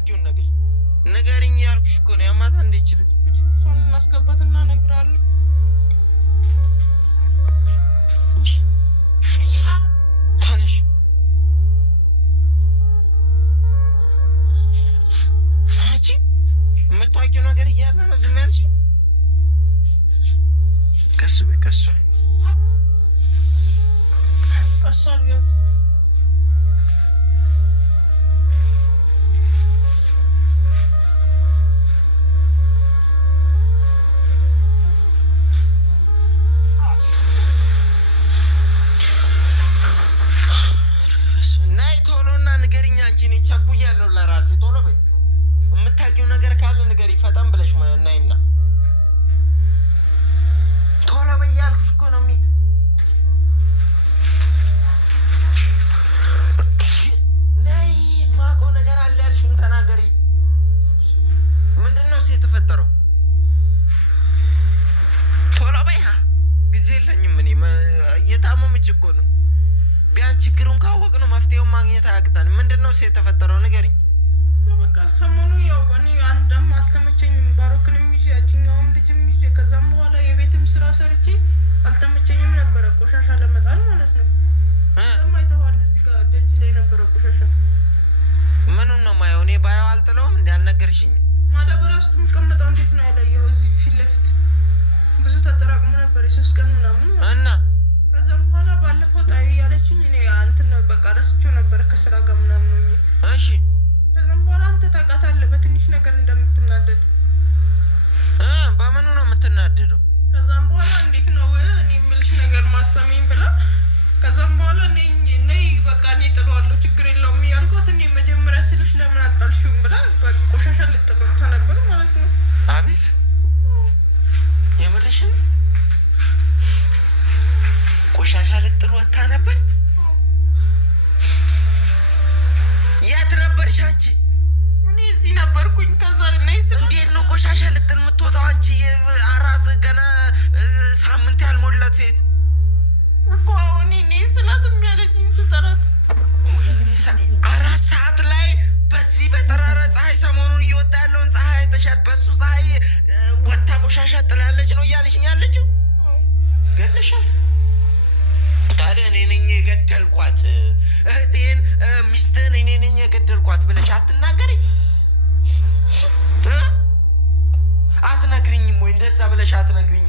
የምታውቂውን ነገር ንገሪኝ ያልኩሽ እኮ ነው። ያማታ እንደ ይችላል እሷን እናስገባትና እነግርሃለሁ። ታንሽ አንቺ የምታውቂው ነገር እያለ ነው ዝም ያልሽ? ቀስ በይ ቀስ ቀስ አድርጊ። ቸኩያለሁ ለራሴ። ቶሎ በይ የምታውቂው ነገር ካለ ንገሪኝ ፈጠን ብለሽ ነይና ቶሎ በይ ያልኩሽ እኮ ነው። ሚት ነይ የማውቀው ነገር አለ ያልሽውን ተናገሪ። ምንድን ነው የተፈጠረው? ቶሎ በይ ጊዜ የለኝም እኔ እየታመመች እኮ ነው። ቢያንስ ችግሩን ካወቅነው መፍትሄውን ማግኘት አያቅተንም። ምንድን ነው የተፈጠረው ንገሪኝ። በቃ ሰሞኑ ያው እኔ አንድም አልተመቸኝም፣ ባሮክንም ይዤ ያችኛውም ልጅም ይዤ ከዛም በኋላ የቤትም ስራ ሰርቼ አልተመቸኝም ነበረ። ቆሻሻ ለመጣል ማለት ነው። ሰማይተዋል እዚህ ጋር ደጅ ላይ ነበረ ቆሻሻ። ምኑን ነው ማየው? እኔ ባየው አልጥለውም እንዲ አልነገርሽኝም? ማዳበሪያ ውስጥ የምቀመጠው እንዴት ነው ያላየው? እዚህ ፊት ለፊት ብዙ ተጠራቅሞ ነበር የ3 ቀን ምናምን እና ከዛም በኋላ ባለፈው ጣይ ያለችኝ እኔ እንትን ነው በቃ ረስቼው ነበረ ከስራ ጋር ምናምን ነው። እሺ ከዛም በኋላ አንተ ታውቃታለህ በትንሽ ነገር እንደምትናደድ። በምኑ ነው የምትናደደው? ከዛም በኋላ እንዴት ነው እኔ የምልሽ ነገር ማሰሚኝ ብላ ከዛም በኋላ ነይ በቃ እኔ ጥለዋለሁ ችግር የለውም እያልኳት እኔ መጀመሪያ ስልሽ ለምን አልጣልሽውም ብላ ቆሻሻ ልጥሎታ ነበር ማለት ነው። አቤት የምርሽን ቆሻሻ ልጥል ወጣ ነበር? የት ነበርሽ አንቺ? እኔ እዚህ ነበርኩኝ። ከዛ እንዴት ነው ቆሻሻ ልጥል የምትወጣው አንቺ? አራስ ገና ሳምንት ያልሞላት ሴት እኮ እኔ ስላት የሚያለችኝ ስጠራት 4 ሰዓት ላይ በዚህ በጠራራ ፀሐይ ሰሞኑን እየወጣ ያለውን ፀሐይ አይተሻል? በሱ ፀሐይ ወጣ ቆሻሻ ጥላለች ነው እያለሽኝ ያለችው? ገለሻት? ታዲያ እኔ ነኝ የገደልኳት እህቴን ሚስትህን እኔ ነኝ የገደልኳት ብለሽ አትናገሪ? አትነግሪኝም ወይ? እንደዛ ብለሽ አትነግሪኝ?